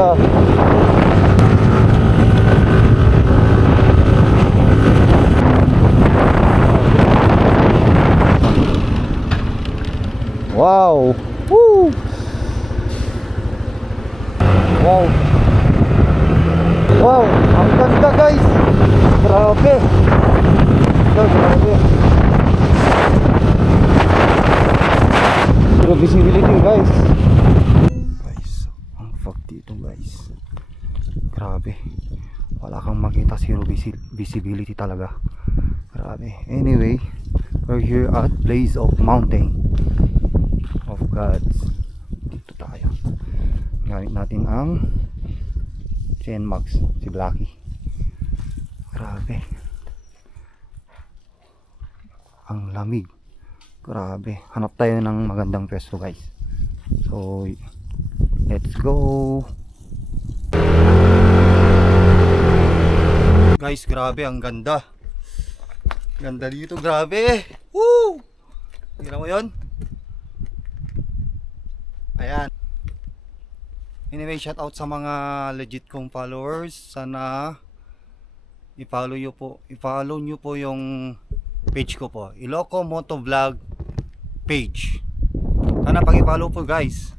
ganda. Wow! Woo! Wow! Wow! Ang ganda guys! Grabe! Grabe! Pero visibility guys! Guys, ang fog dito guys. Grabe! Wala kang makita, zero visibility talaga. Grabe. Anyway, we're here at Blaze of Mountain of Gods. Dito tayo. Gamit natin ang Max, si Blacky. Grabe. Ang lamig. Grabe. Hanap tayo ng magandang pwesto guys. So, let's go. Guys, grabe. Ang ganda. Ganda dito. Grabe. Woo! Tingnan mo yun? Ayan. Anyway, shout out sa mga legit kong followers. Sana i-follow nyo po yung page ko po. Iloco Moto Vlog page. Sana pag i-follow po guys.